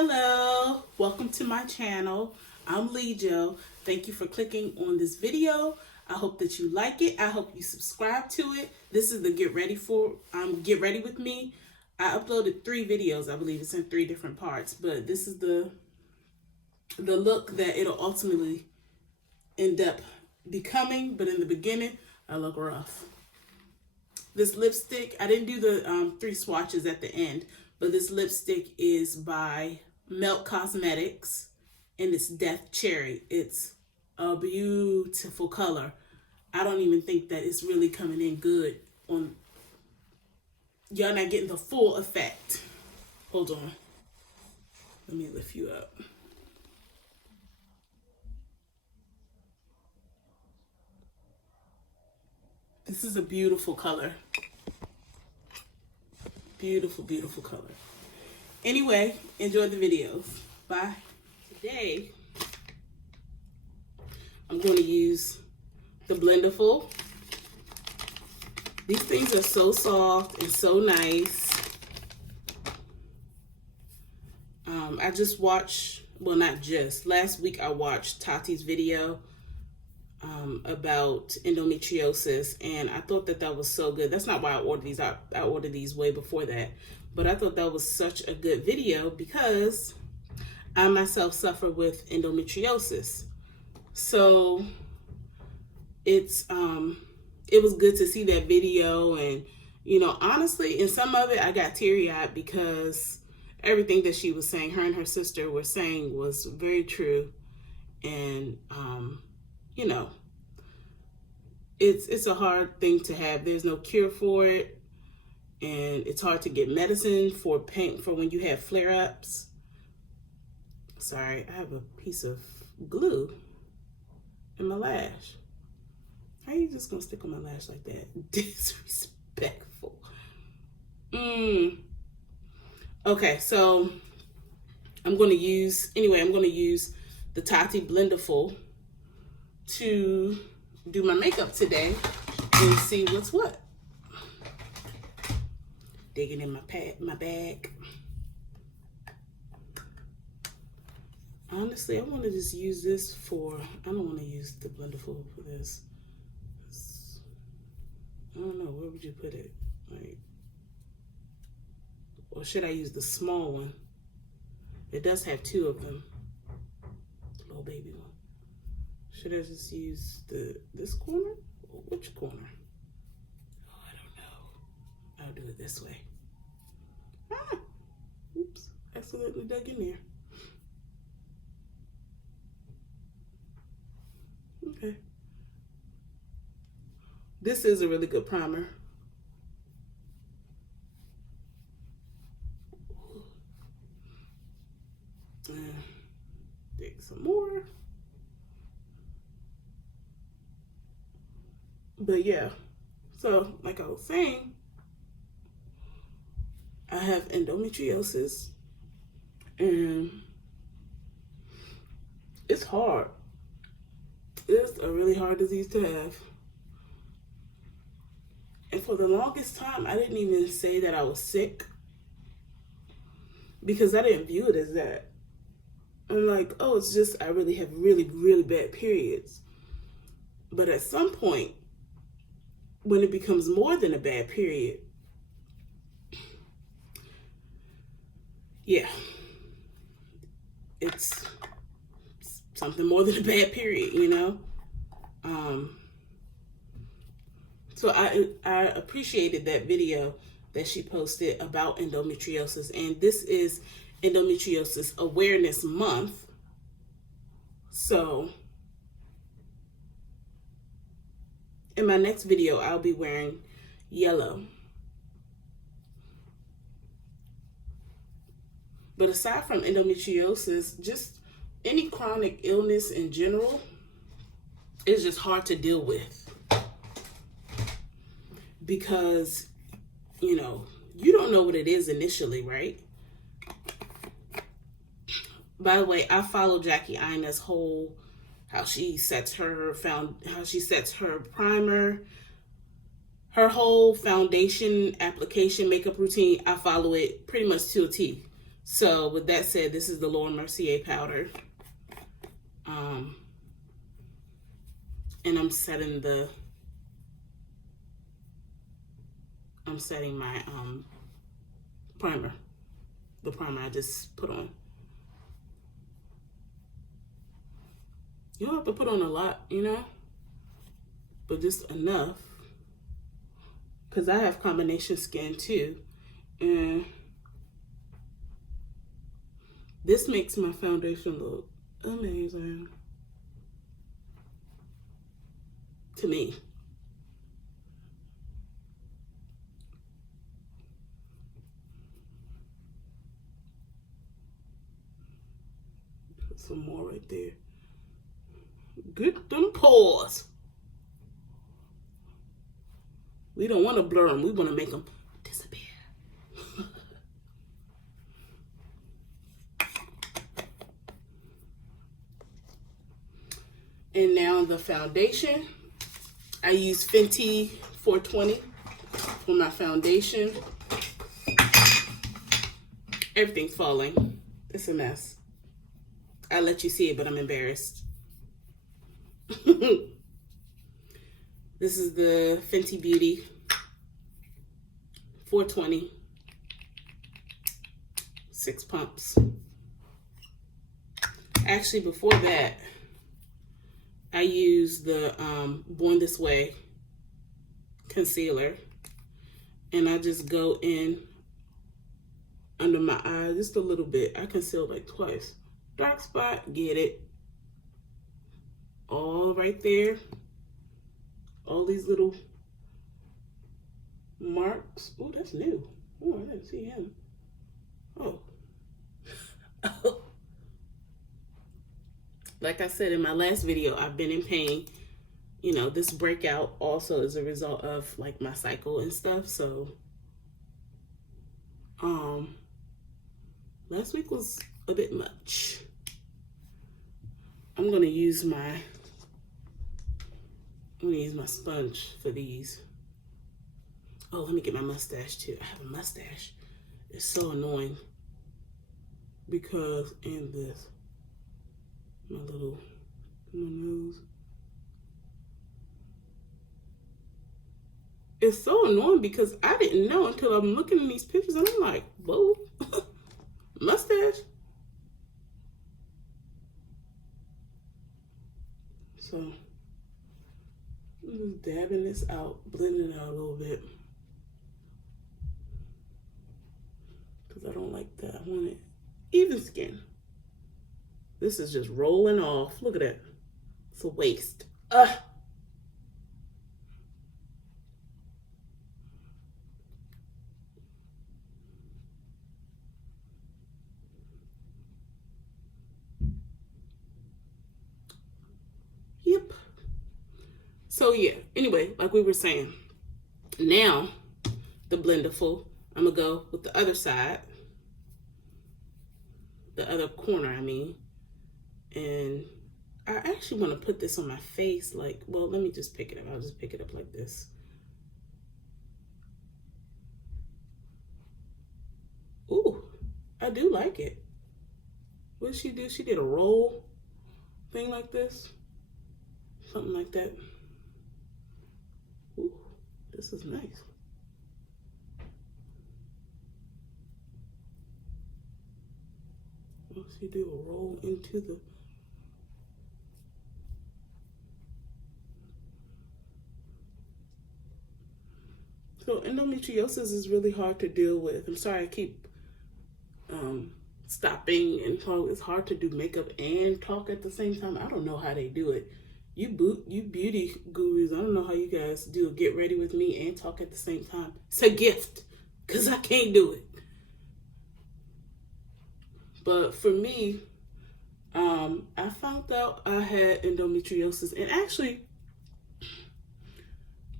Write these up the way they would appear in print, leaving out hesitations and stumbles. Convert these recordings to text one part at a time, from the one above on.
Hello, welcome to my channel. I'm Lejo. Thank you for clicking on this video. I hope that you like it. I hope you subscribe to it. This is the Get Ready with me. I uploaded 3 videos. I believe it's in 3 different parts, but this is the look that it'll ultimately end up becoming. But in the beginning, I look rough. This lipstick, I didn't do the 3 swatches at the end, but this lipstick is by Melt Cosmetics and it's Death Cherry. It's a beautiful color. I don't even think that it's really coming in good on, y'all not getting the full effect. Hold on. Let me lift you up. This is a beautiful color. Beautiful, beautiful color. Anyway, enjoy the videos. Bye. Today, I'm going to use the Blenderful. These things are so soft and so nice. I just watched, well, not just, last week I watched Tati's video about endometriosis, and I thought that was so good. That's not why I ordered these. I ordered these way before that, but I thought that was such a good video because I myself suffer with endometriosis. So it was good to see that video, and honestly, in some of it I got teary-eyed because everything that she was saying, her and her sister were saying, was very true. And it's a hard thing to have. There's no cure for it, and it's hard to get medicine for pain for when you have flare-ups. Sorry, I have a piece of glue in my lash. How are you just gonna stick on my lash like that? Disrespectful. Okay, so I'm gonna use the Tati Blenderful to do my makeup today and see what's what. Digging in my bag. Honestly, I want to just use this for, I don't want to use the Blenderful for this. I don't know, where would you put it? Like, or should I use the small one? It does have 2 of them. The little baby one. Should I just use this corner? Or which corner? Oh, I don't know. I'll do it this way. Oops, accidentally dug in there. Okay. This is a really good primer. Take some more. But yeah, so like I was saying, I have endometriosis, and it's hard. It's a really hard disease to have. And for the longest time, I didn't even say that I was sick because I didn't view it as that. I'm like, oh, it's just I really have really, really bad periods. But at some point, when it becomes more than a bad period, yeah, it's something more than a bad period, So I appreciated that video that she posted about endometriosis, and this is Endometriosis Awareness Month. So in my next video, I'll be wearing yellow. But aside from endometriosis, just any chronic illness in general is just hard to deal with. Because, you don't know what it is initially, right? By the way, I follow Jackie Ina's whole, how she sets her primer, her whole foundation application makeup routine. I follow it pretty much to a T. So with that said, this is the Laura Mercier powder. And I'm setting my primer. The primer I just put on. You don't have to put on a lot, you know, but just enough. Because I have combination skin too. And this makes my foundation look amazing. To me. Put some more right there. Get them pores. We don't want to blur them. We want to make them disappear. And now the foundation. I use Fenty 420 for my foundation. Everything's falling. It's a mess. I'll let you see it, but I'm embarrassed. This is the Fenty Beauty 420. 6 pumps. Actually, before that, I use the Born This Way concealer, and I just go in under my eye just a little bit. I conceal like twice. Dark spot, get it. All right there. All these little marks. Oh, that's new. Oh, I didn't see him. Oh. Like I said in my last video, I've been in pain. You know, this breakout also is a result of like my cycle and stuff. So, last week was a bit much. I'm gonna use my sponge for these. Oh, let me get my mustache too. I have a mustache. It's so annoying because in this, my nose. It's so annoying because I didn't know until I'm looking at these pictures and I'm like, whoa, mustache. So I'm just dabbing this out, blending it out a little bit. Because I don't like that. I want it even skin. This is just rolling off. Look at that. It's a waste. Yep. So yeah, anyway, like we were saying, now the blender full, I'm gonna go with the other side, the other corner, I mean. And I actually want to put this on my face, like, well, let me just pick it up. I'll just pick it up like this. Ooh, I do like it. What did she do? She did a roll thing like this. Something like that. Ooh, this is nice. What did she do? A roll into the... So endometriosis is really hard to deal with. I'm sorry I keep stopping and talk. It's hard to do makeup and talk at the same time. I don't know how they do it. You beauty gurus, I don't know how you guys do get ready with me and talk at the same time. It's a gift because I can't do it. But for me, I found out I had endometriosis, and actually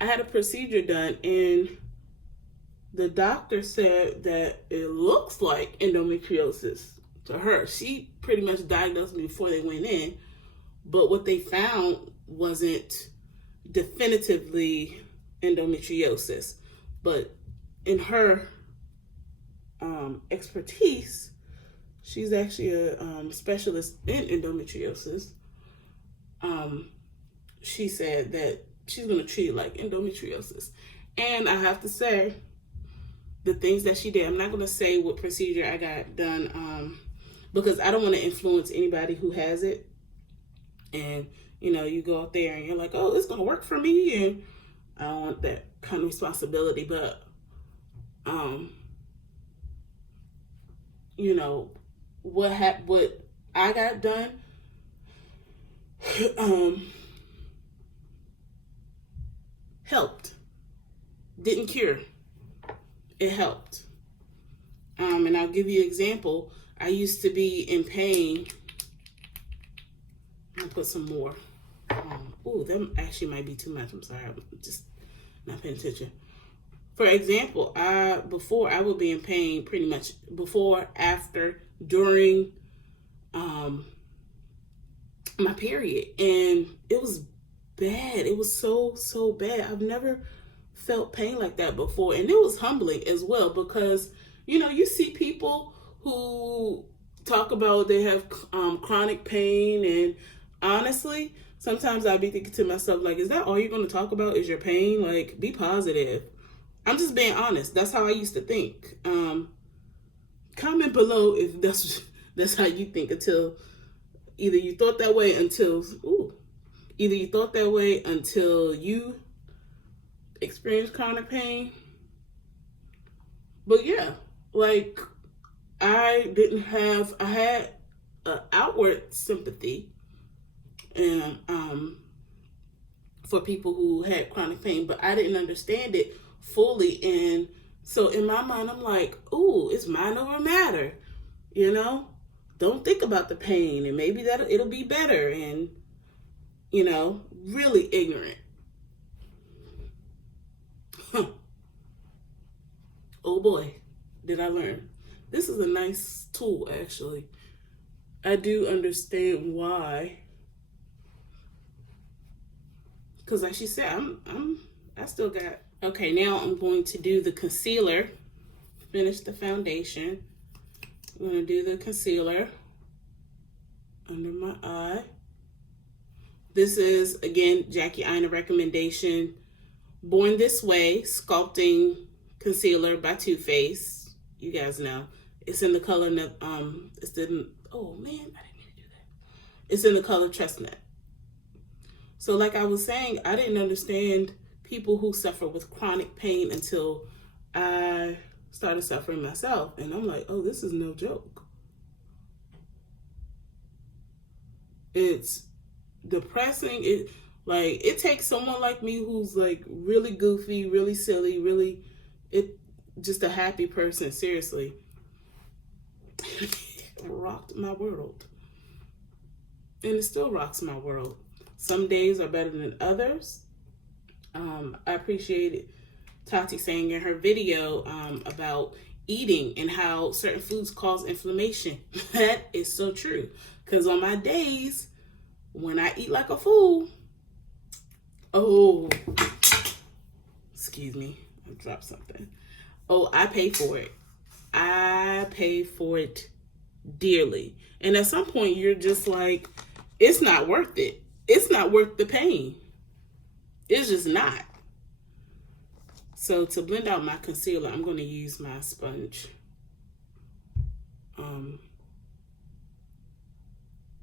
I had a procedure done, and the doctor said that it looks like endometriosis to her. She pretty much diagnosed me before they went in, but what they found wasn't definitively endometriosis. But in her expertise, She's actually a specialist in endometriosis. She said that she's going to treat it like endometriosis. And I have to say, the things that she did, I'm not going to say what procedure I got done, because I don't want to influence anybody who has it. And, you know, you go out there and you're like, oh, it's going to work for me. And I don't want that kind of responsibility. But, you know, what I got done, helped. Didn't cure. It helped. And I'll give you an example. I used to be in pain. I'll put some more. Oh, that actually might be too much. I'm sorry. I'm just not paying attention. For example, before I would be in pain pretty much before, after, during my period. And it was bad. It was so bad. I've never felt pain like that before. And it was humbling as well because, you know, you see people who talk about they have chronic pain, and honestly, sometimes I'll be thinking to myself, like, is that all you're going to talk about is your pain? Like, be positive. I'm just being honest. That's how I used to think. Comment below if that's how you think until either you thought that way until you experience chronic pain. But yeah, like I had an outward sympathy and for people who had chronic pain, but I didn't understand it fully. And so in my mind, I'm like, ooh, it's mind over matter, you know? Don't think about the pain and maybe it'll be better. And, you know, really ignorant. Oh boy, did I learn. This is a nice tool, actually. I do understand why. Because like she said, I still got. Okay, now I'm going to do the concealer. Finish the foundation. I'm going to do the concealer under my eye. This is, again, Jackie Aina recommendation. Born This Way Sculpting Concealer by Too Faced. You guys know. It's in the color, oh man, I didn't mean to do that. It's in the color Chestnut. So like I was saying, I didn't understand people who suffer with chronic pain until I started suffering myself. And I'm like, oh, this is no joke. It's depressing. It takes someone like me who's like really goofy, really silly, just a happy person, seriously. It rocked my world. And it still rocks my world. Some days are better than others. I appreciated Tati saying in her video about eating and how certain foods cause inflammation. That is so true. Because on my days, when I eat like a fool, excuse me, I dropped something. Oh, I pay for it. I pay for it dearly. And at some point, you're just like, it's not worth it. It's not worth the pain. It's just not. So to blend out my concealer, I'm going to use my sponge.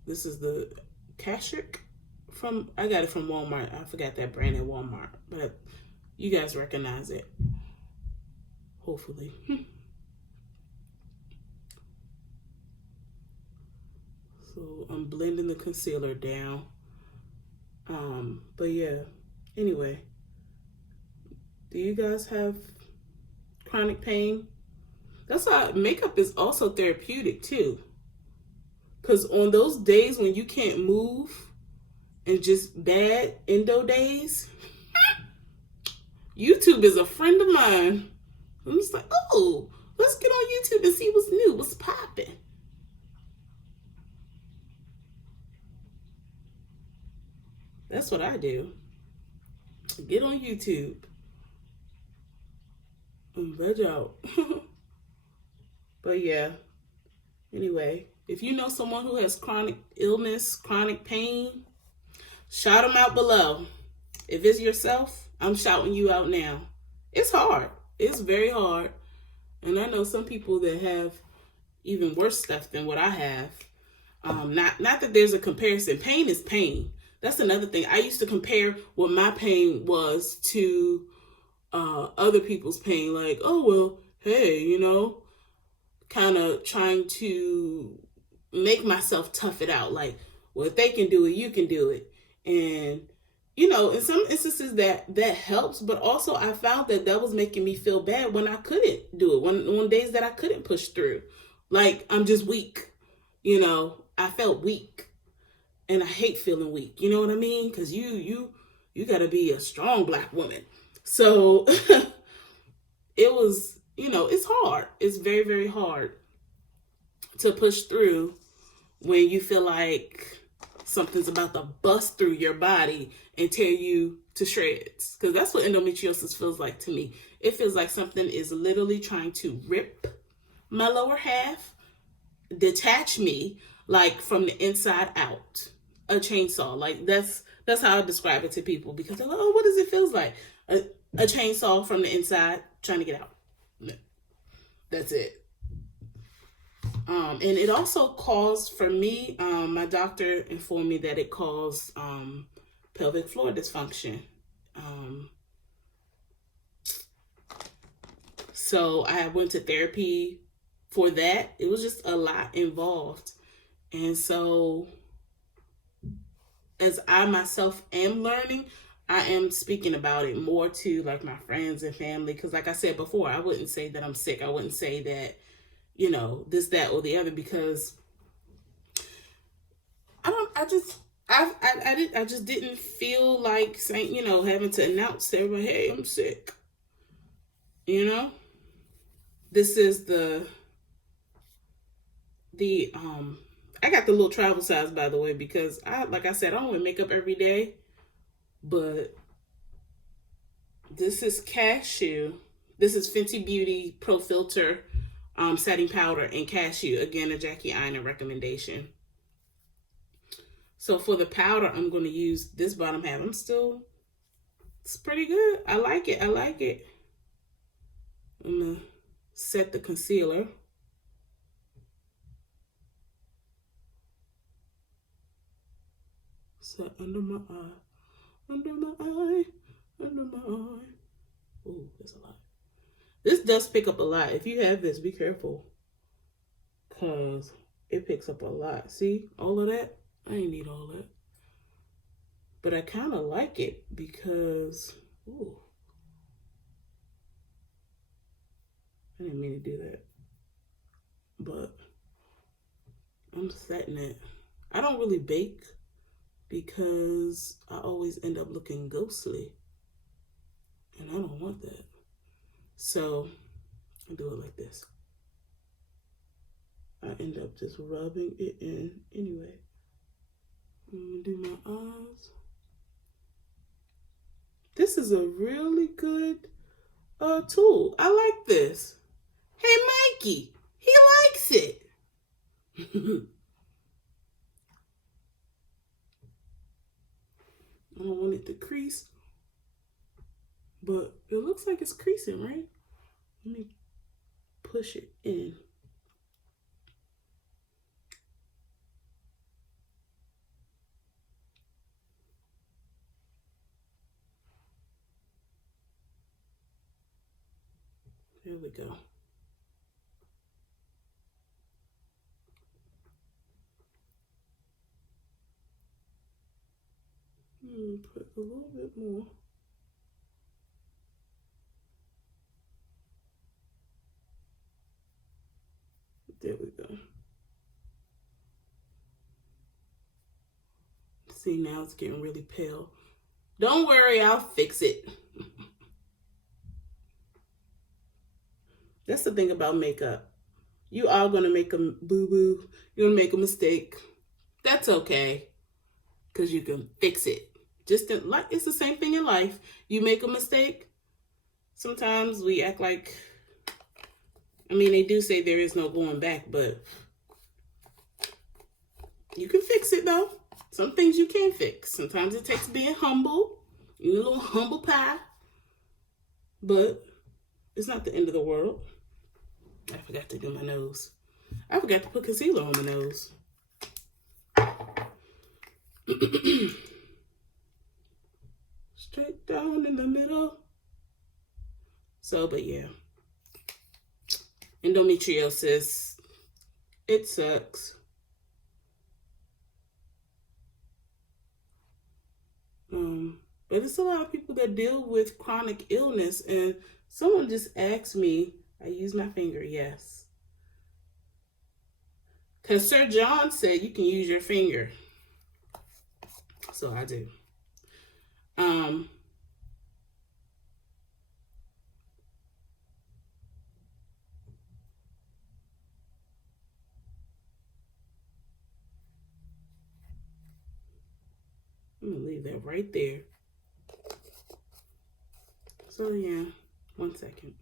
This is the Kashik I got it from Walmart. I forgot that brand at Walmart, but you guys recognize it. Hopefully. So I'm blending the concealer down. But yeah, anyway, do you guys have chronic pain? That's why makeup is also therapeutic too. Because on those days when you can't move and just bad endo days, YouTube is a friend of mine. I'm just like, oh, let's get on YouTube and see what's new, what's popping. That's what I do. Get on YouTube and veg out. But yeah, Anyway, if you know someone who has chronic illness, chronic pain, shout them out below. If it's yourself, I'm shouting you out now. It's hard. It's very hard. And I know some people that have even worse stuff than what I have. Not that there's a comparison. Pain is pain. That's another thing. I used to compare what my pain was to other people's pain. Like, oh, well, hey, you know, kind of trying to make myself tough it out. Like, well, if they can do it, you can do it. And, you know, in some instances that helps, but also I found that was making me feel bad when I couldn't do it. When days that I couldn't push through. Like, I'm just weak. You know, I felt weak. And I hate feeling weak. You know what I mean? Because you got to be a strong Black woman. So it was, you know, it's hard. It's very, very hard to push through when you feel like something's about to bust through your body and tear you to shreds. Because that's what endometriosis feels like to me. It feels like something is literally trying to rip my lower half, detach me, like from the inside out. A chainsaw. Like that's how I describe it to people, because they're like, oh, what does it feel like? A chainsaw from the inside trying to get out. That's it. And it also caused, for me, my doctor informed me that it caused pelvic floor dysfunction. So I went to therapy for that. It was just a lot involved. And so as I myself am learning, I am speaking about it more to like my friends and family. Because like I said before, I wouldn't say that I'm sick. I wouldn't say that, you know, this, that, or the other, because I just didn't feel like saying, you know, having to announce to everybody, hey, I'm sick. You know, this is I got the little travel size, by the way, because like I said, I don't wear makeup every day, but this is cashew. This is Fenty Beauty Pro Filter setting powder and cashew. Again, a Jackie Aina recommendation. So for the powder, I'm going to use this bottom half. It's pretty good. I like it. I'm going to set the concealer. Set under my eye. Under my eye. Under my eye. Ooh, that's a lot. This does pick up a lot. If you have this, be careful, because it picks up a lot. See, all of that? I ain't need all that. But I kind of like it because, ooh, I didn't mean to do that. But I'm setting it. I don't really bake because I always end up looking ghostly. And I don't want that. So I do it like this. I end up just rubbing it in anyway. I'm gonna do my eyes. This is a really good tool. I like this. Hey, Mikey, he likes it. I don't want it to crease, but it looks like it's creasing, right? Let me push it in. There we go. Put a little bit more. There we go. See, now it's getting really pale. Don't worry, I'll fix it. That's the thing about makeup. You are going to make a boo-boo. You're going to make a mistake. That's okay, because you can fix it. Like it's the same thing in life. You make a mistake. Sometimes we act like, I mean, they do say there is no going back, but You can fix it though. Some things you can fix. Sometimes it takes being humble. You're a little humble pie. But it's not the end of the world. I forgot to do my nose. I forgot to put concealer on my nose. Straight down in the middle. So, but yeah. Endometriosis. It sucks. But it's a lot of people that deal with chronic illness. And someone just asked me, I use my finger, yes. Because Sir John said you can use your finger. So I do. I'm going to leave that right there. So yeah, 1 second.